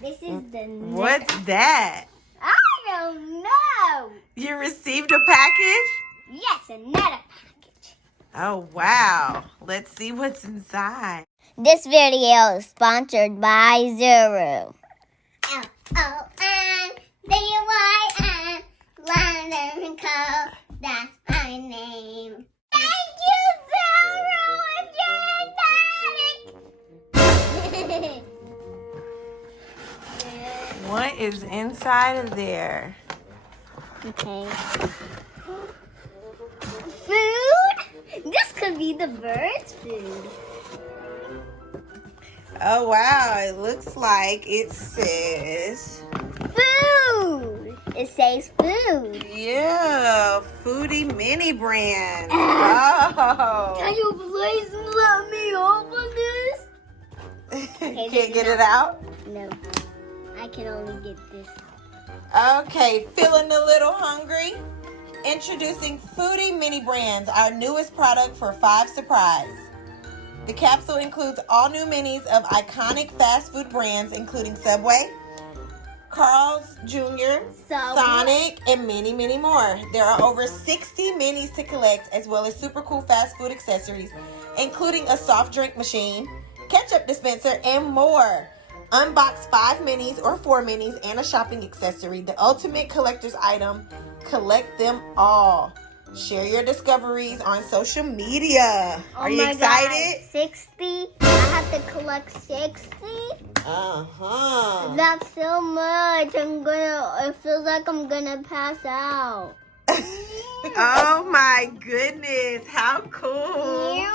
This is the What's that? I don't know. You received a package? Yes, another package. Oh, wow. Let's see what's inside. This video is sponsored by Zuru. L-O-N-D-Y-N, Londyn and Co. That's my name. Thank you, Zuru, if What is inside of there? Okay. Food? This could be the bird's food. Oh, wow. It looks like it says... Food! It says food. Yeah, Foodie MiniBrands. Oh. Can you please let me open this? Okay, Can't get it out? No. I can only get this out. Okay, feeling a little hungry? Introducing Foodie MiniBrands, our newest product for 5 Surprise. The capsule includes all new minis of iconic fast food brands, including Subway, Carl's Jr., Sonic, and many, many more. There are over 60 minis to collect, as well as super cool fast food accessories, including a soft drink machine, ketchup dispenser, and more. Unbox 5 minis or 4 minis and a shopping accessory. The ultimate collector's item. Collect them all. Share your discoveries on social media. Are you excited? God. 60? I have to collect 60? Uh-huh. That's so much. It feels like I'm gonna pass out. Oh my goodness. How cool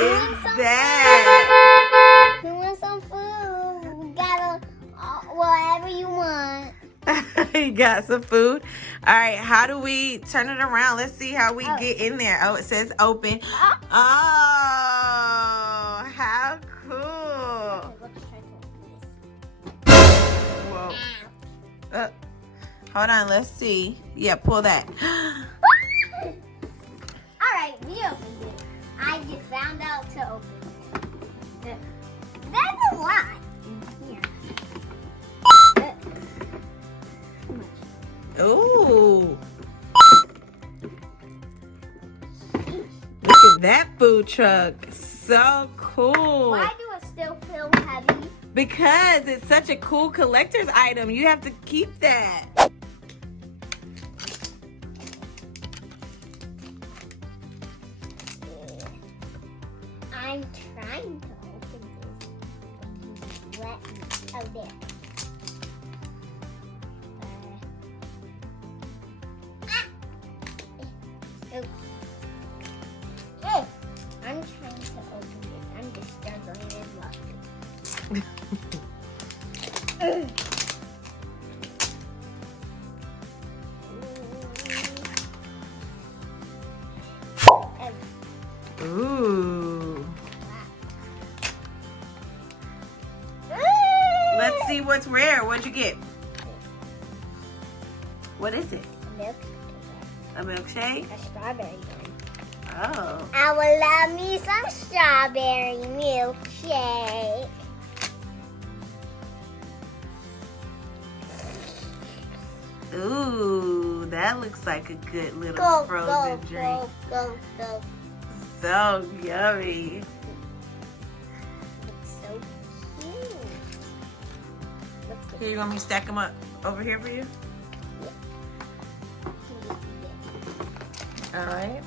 is that? Who wants some food? We gotta, whatever you want. You got some food. All right, how do we turn it around? Let's see how we get in there. Oh, it says open. Oh, how cool. Okay, let's try to open Whoa. Hold on, let's see. Yeah, pull that. Alright, we opened it. I just found out to open it. That's a lot in here. Ooh. Look at that food truck. So cool. Why do it still feel heavy? Because it's such a cool collector's item. You have to keep that. I'm trying to open this. Let me. Oh, there. Oh. I'm trying to open this. I'm just struggling with luck. Ooh. Let's see what's rare. What'd you get? What is it? A milkshake? A strawberry one. Oh. I would love me some strawberry milkshake. Ooh, that looks like a good little frozen drink. Go. So yummy. It's so cute. Here, you want me to stack them up over here for you? All right.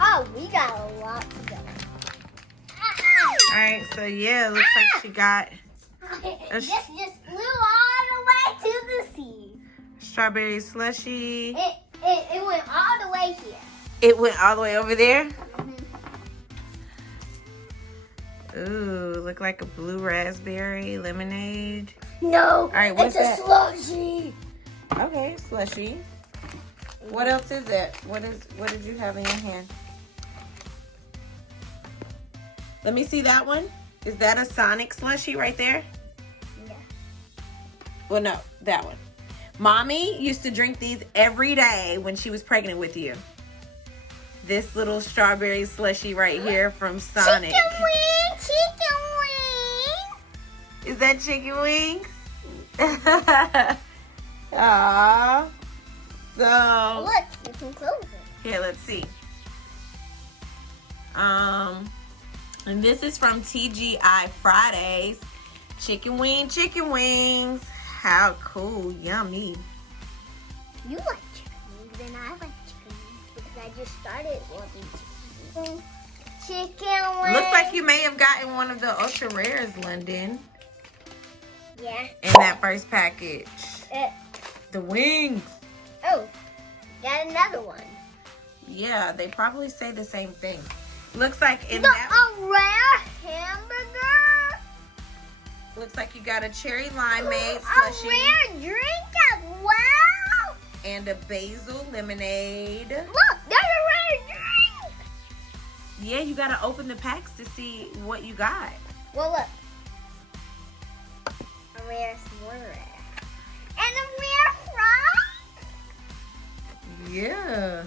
Oh, we got a lot to go. All right, so yeah, it looks like she got This just flew all the way to the sea. strawberry slushy. It went all the way here. It went all the way over there? Mm-hmm. Ooh, look like a blue raspberry lemonade. No, All right, what's it's a slushy. Okay, slushy. What else is it? What did you have in your hand? Let me see that one. Is that a Sonic slushy right there? Yeah. Well, no, that one. Mommy used to drink these every day when she was pregnant with you. This little strawberry slushy right here from Sonic. Chicken wing. Is that chicken wings? Aww. So Look, you can close it. here, let's see. And this is from TGIFridays. Chicken wings. How cool, yummy. You like chicken wings, and I like chicken wings because I just started loving chicken wings. Chicken wings. Looks like you may have gotten one of the ultra rares, Londyn, Yeah. in that first package. The wings. Oh, got another one. Yeah, they probably say the same thing. Looks like in The that. rare hamburger. Looks like you got a cherry limeade A slushie rare drink as well. and a basil lemonade. Look, there's a rare drink. Yeah, you gotta open the packs to see what you got. Well, look. A rare more rare. And a rare fries. Yeah.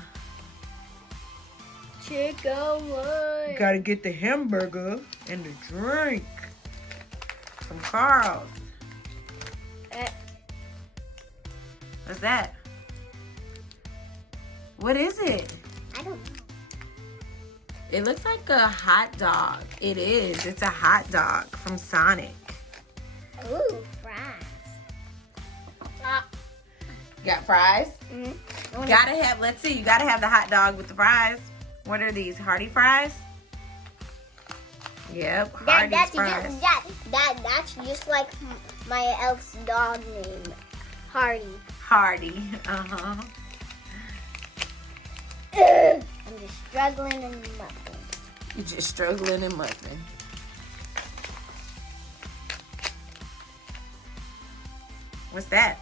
Chicken wings. Gotta get the hamburger and the drink from Carl's. What's that? What is it? I don't know. It looks like a hot dog. It is. It's a hot dog from Sonic. Ooh, fries. Got fries? Mm-hmm. Gotta have, let's see, you gotta have the hot dog with the fries. What are these, Hardee fries? Yep, Hardee's fries. That's just like my elf's dog name, Hardee. Hardee, uh-huh. I'm just struggling and muffin. You're just struggling and muffin. What's that?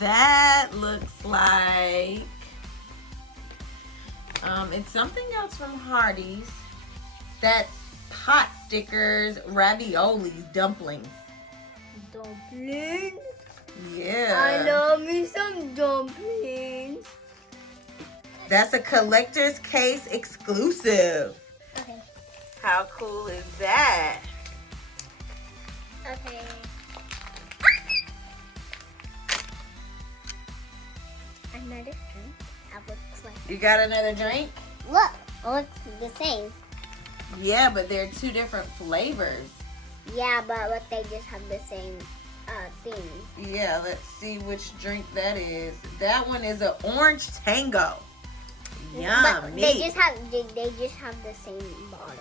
That looks like it's something else from Hardee's. That's pot stickers, raviolis, dumplings. Dumplings? Yeah. I love me some dumplings. That's a collector's case exclusive. Okay. How cool is that? Okay. Another drink. That looks like. You got another drink? Look, it looks the same. Yeah, but they're two different flavors. Yeah, but they just have the same thing. Yeah, let's see which drink that is. That one is an orange tango. Yum. But they just have the same bottle.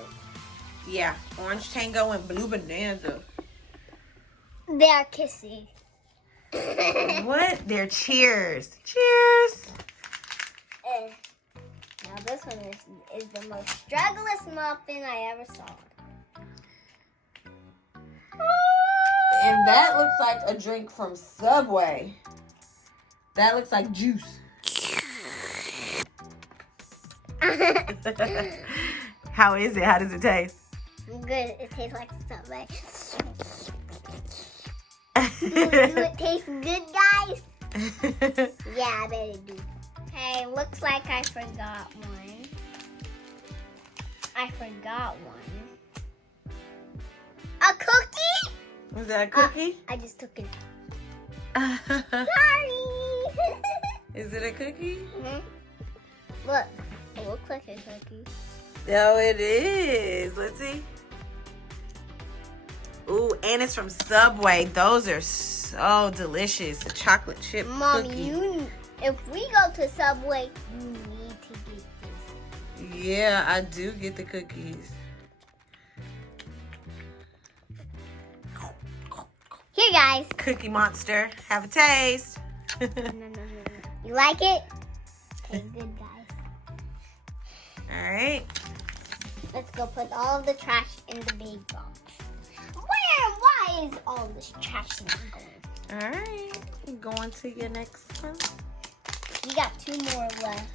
Yeah, orange tango and blue bonanza. They are kissy. What? They're cheers. Cheers. Now this one is the most strugglest muffin I ever saw. And that looks like a drink from Subway. That looks like juice. How is it? How does it taste? Good. It tastes like Subway. Do it taste good, guys? Yeah, I bet it do. Hey, looks like I forgot one. A cookie? Was that a cookie? I just took it out. Sorry. Is it a cookie? Mm-hmm. Look, it looks like a cookie. Oh, it is. Let's see. Ooh, and it's from Subway. Those are so delicious. A chocolate chip Mommy, cookie. if we go to Subway, you need to get this. Yeah, I do get the cookies. Here, guys. Cookie Monster. Have a taste. No. You like it? Okay, good, guys. All right. Let's go put all the trash in the big box. Why is all this trash in the going? All right. Going to your next one. You got 2 more left.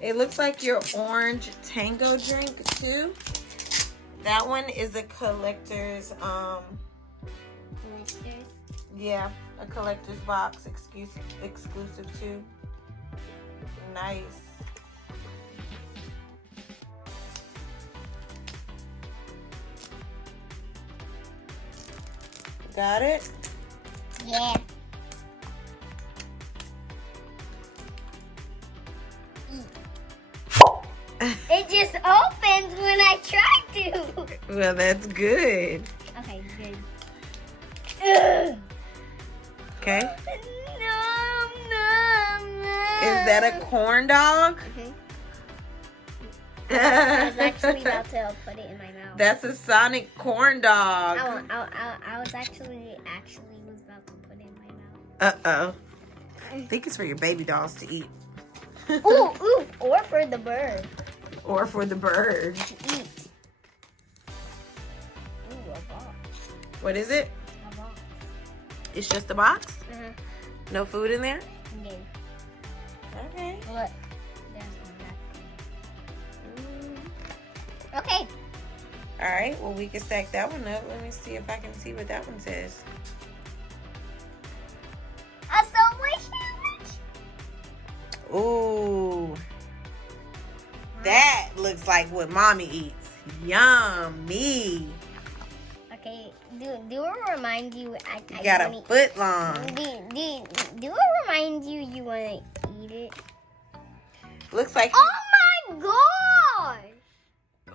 It looks like your orange tango drink too. That one is a collector's, Collectors? yeah, a collector's box exclusive too. Nice. Got it? Yeah. It just opens when I try to. Well, that's good. Okay, good. Ugh. Okay. Nom, nom, nom. Is that a corn dog? I was actually about to put it in my mouth. That's a Sonic corn dog. I was actually was about to put it in my mouth. Uh-oh. I think it's for your baby dolls to eat. Ooh, or for the bird. Or for the bird. To eat. Ooh, a box. What is it? A box. It's just a box? Uh-huh. No food in there? No. Okay. Look. There's one. Okay. All right. Well, we can stack that one up. Let me see if I can see what that one says. A Subway sandwich? Ooh. That looks like what mommy eats. Yummy. Okay. Do it remind you? You got a foot long. Do it remind you want to eat it? Looks like. Oh my god!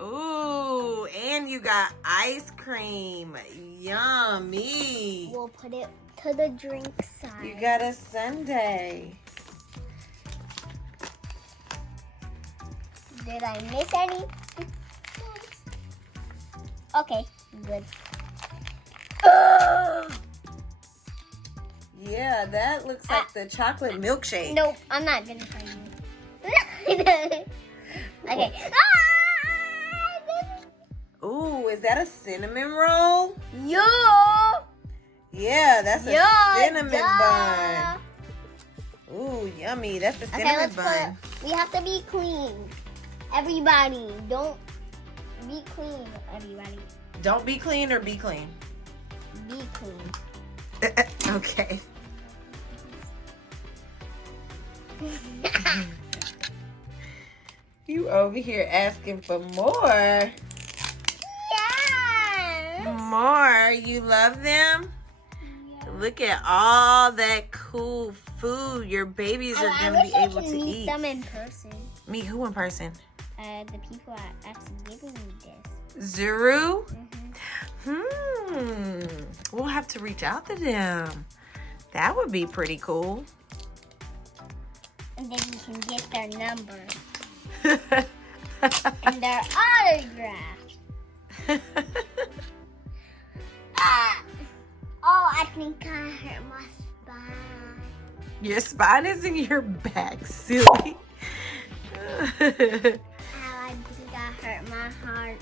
Ooh, and you got ice cream. Yummy. We'll put it to the drink side. You got a sundae. Did I miss any? Okay, good. Yeah, that looks like the chocolate milkshake. Nope, I'm not gonna try you. Okay. Ooh, is that a cinnamon roll? Yo! Yeah, that's a cinnamon duh. bun. Ooh, yummy. That's a Okay, cinnamon let's bun. we have to be clean. Everybody, don't be clean, everybody. Don't be clean or be clean? Be clean. Okay. You over here asking for more. Yes! More. You love them? Look at all that cool food your babies are going to be able to meet eat. them in person. Meet who in person? The people are actually giving me this. Zuru? Mm-hmm. We'll have to reach out to them. That would be pretty cool. And then you can get their number. And their autograph. Oh, I think I hurt my spine. Your spine is in your back, silly. I think I hurt my heart.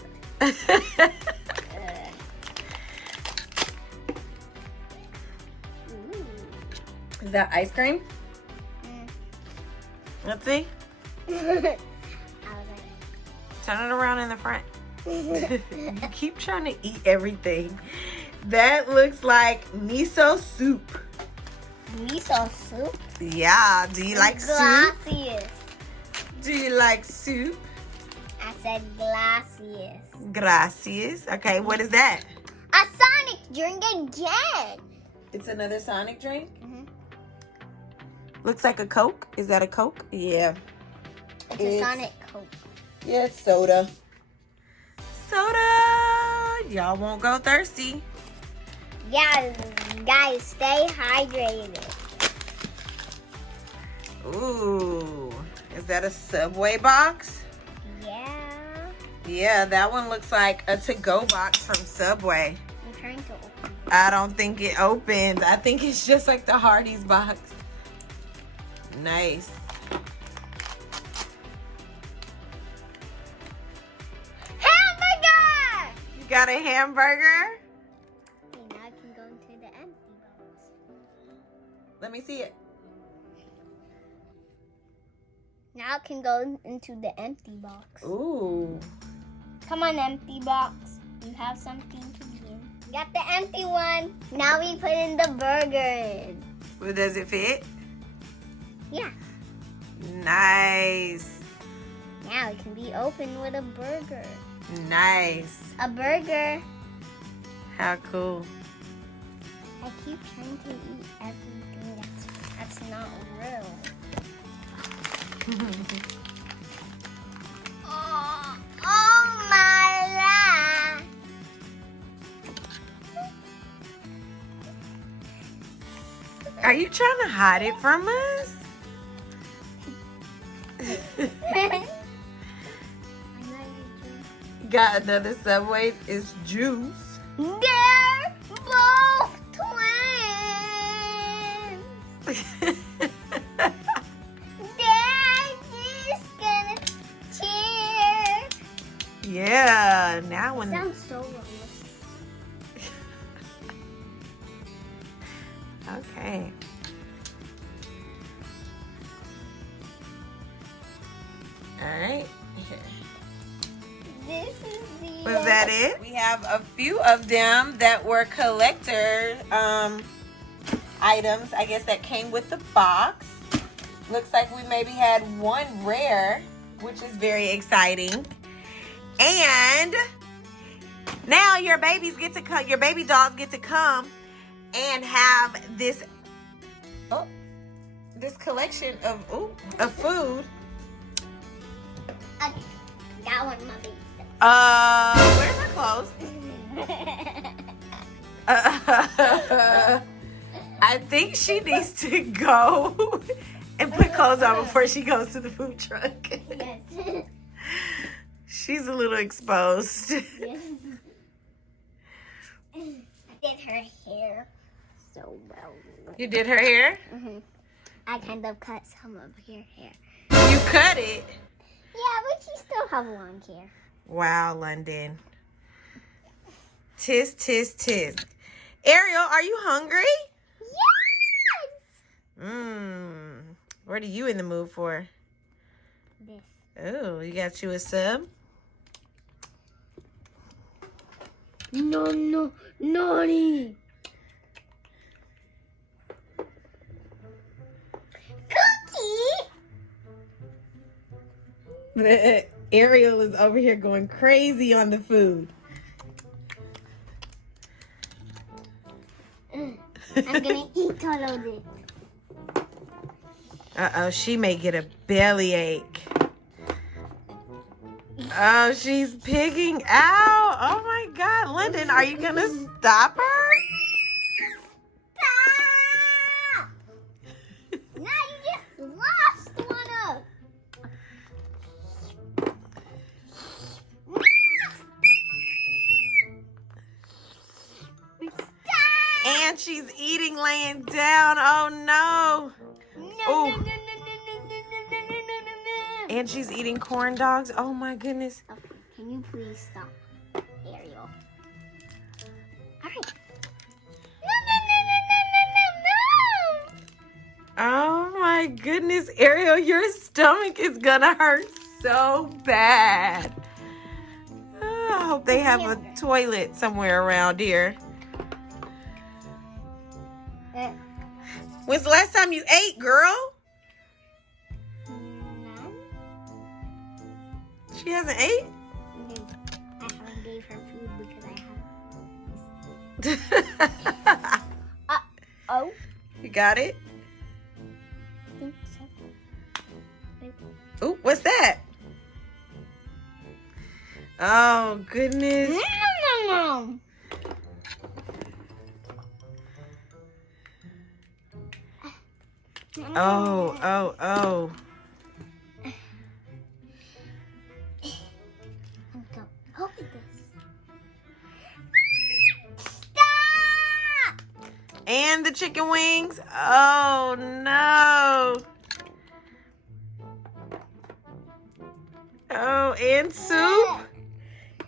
Is that ice cream? Let's see. I was like, Turn it around in the front. You keep trying to eat everything. That looks like miso soup. miso soup? Yeah. Do you like soup? Glaciers. Do you like soup? I said glaciers. Gracias. Okay, what is that? A Sonic drink again. It's another Sonic drink? Mm-hmm. Looks like a Coke. Is that a Coke? Yeah. It's a Sonic Coke. Yeah, it's soda. Soda. Y'all won't go thirsty. Yeah, guys, stay hydrated. Ooh. Is that a Subway box? Yeah. Yeah, that one looks like a to-go box from Subway. I'm trying to open it. I don't think it opens. I think it's just like the Hardee's box. Nice. Hamburger! You got a hamburger? Okay, now I can go into the empty box. Let me see it. Now I can go into the empty box. Ooh. Come on, empty box. You have something to give. Got the empty one. Now we put in the burger in. Well, does it fit? Yeah. Nice. Now it can be opened with a burger. Nice. A burger. How cool. I keep trying to eat everything that's not real. Oh my God! Are you trying to hide it from us? Got another Subway. It's juice. They're both twins. They're just gonna cheer. Yeah, now when Sounds so realistic. okay. All right. This is the. Was that it? We have a few of them that were collector items, I guess, that came with the box. Looks like we maybe had one rare, which is very exciting. And now your babies get to come, your baby dolls get to come and have this this collection of food. That one, my baby. Where's her clothes? I think she needs to go and put clothes on before she goes to the food truck. Yes. She's a little exposed. Yes. I did her hair so well. You did her hair? Mm-hmm. I kind of cut some of her hair. You cut it? Yeah, but she still have long hair. Wow, Londyn. Tisk, tisk, tisk. Ariel, are you hungry? Yes! What are you in the mood for? This. Oh, you got you a sub? No, naughty. Cookie. Ariel is over here going crazy on the food. I'm gonna eat all of it. Uh-oh, she may get a bellyache. Oh, she's pigging out. Oh my God, Londyn, are you gonna stop her? Stop! Now you just lost one up. And she's eating laying down. Oh no. No. And she's eating corn dogs. Oh my goodness. Okay, can you please stop, Ariel? Alright. No. Oh my goodness, Ariel, your stomach is gonna hurt so bad. Oh, I hope they have a toilet somewhere around here. When's the last time you ate, girl? No. She hasn't ate? I haven't gave her food because I have. Oh. You got it? I think so. Ooh, what's that? Oh, goodness. No. Oh. Look at this. Stop! And the chicken wings. Oh, no. Oh, and soup.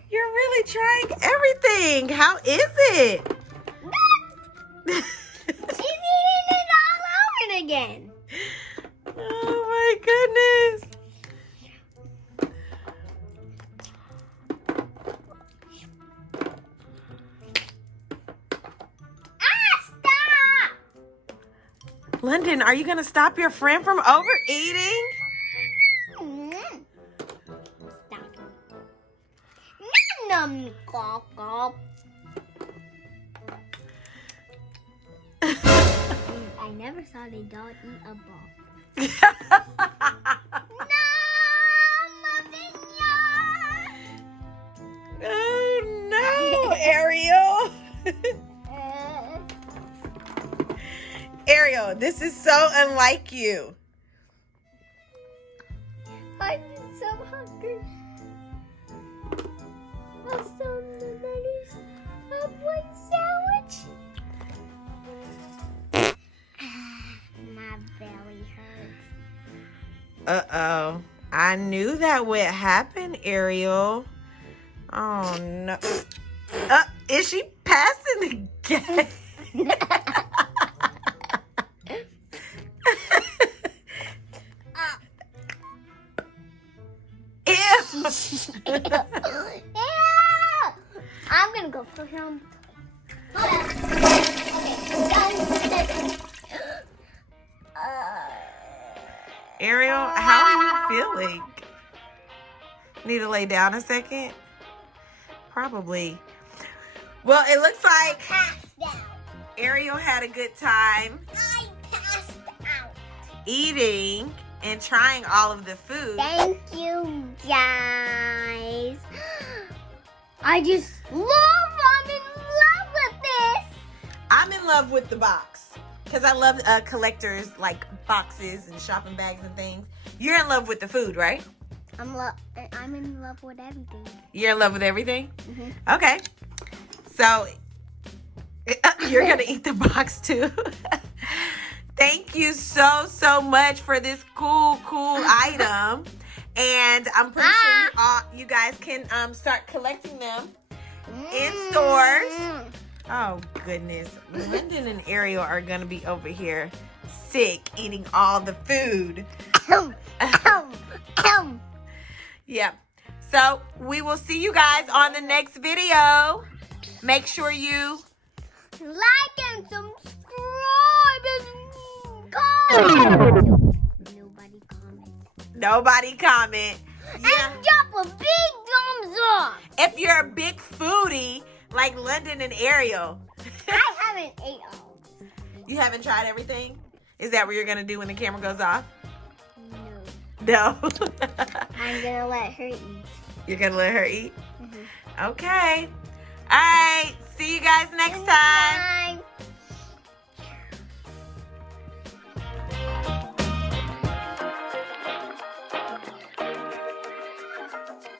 You're really trying everything. How is it? She's eating it all over again. Oh my goodness. Stop! Londyn, are you going to stop your friend from overeating? Stop. Nom, nom, I never saw a dog eat a ball. Oh no, Ariel. Ariel, this is so unlike you. I'm so hungry. Also, the Subway sandwich. My belly hurts. Uh-oh. I knew that would happen, Ariel. Oh, no. Is she passing the gas? I'm gonna go for him. Ariel, how are you feeling? Need to lay down a second? Probably. Well, it looks like Ariel had a good time. I passed out. Eating and trying all of the food. Thank you, guys. I'm in love with this. I'm in love with the box because I love collectors like boxes and shopping bags and things. You're in love with the food, right? I'm in love with everything. You're in love with everything? Mm-hmm. Okay. So you're going to eat the box too. Thank you so much for this cool item. And I'm pretty sure you guys can start collecting them in stores. Oh, goodness. Londyn and Ariel are going to be over here sick eating all the food. Yep. So we will see you guys on the next video. Make sure you like and subscribe and Nobody comment. Yeah. And drop a big thumbs up. If you're a big foodie like Londyn and Ariel. I haven't ate all. You haven't tried everything? Is that what you're going to do when the camera goes off? No. No. I'm going to let her eat. You're going to let her eat? Mm-hmm. Okay. All right. See you guys next time. Bye.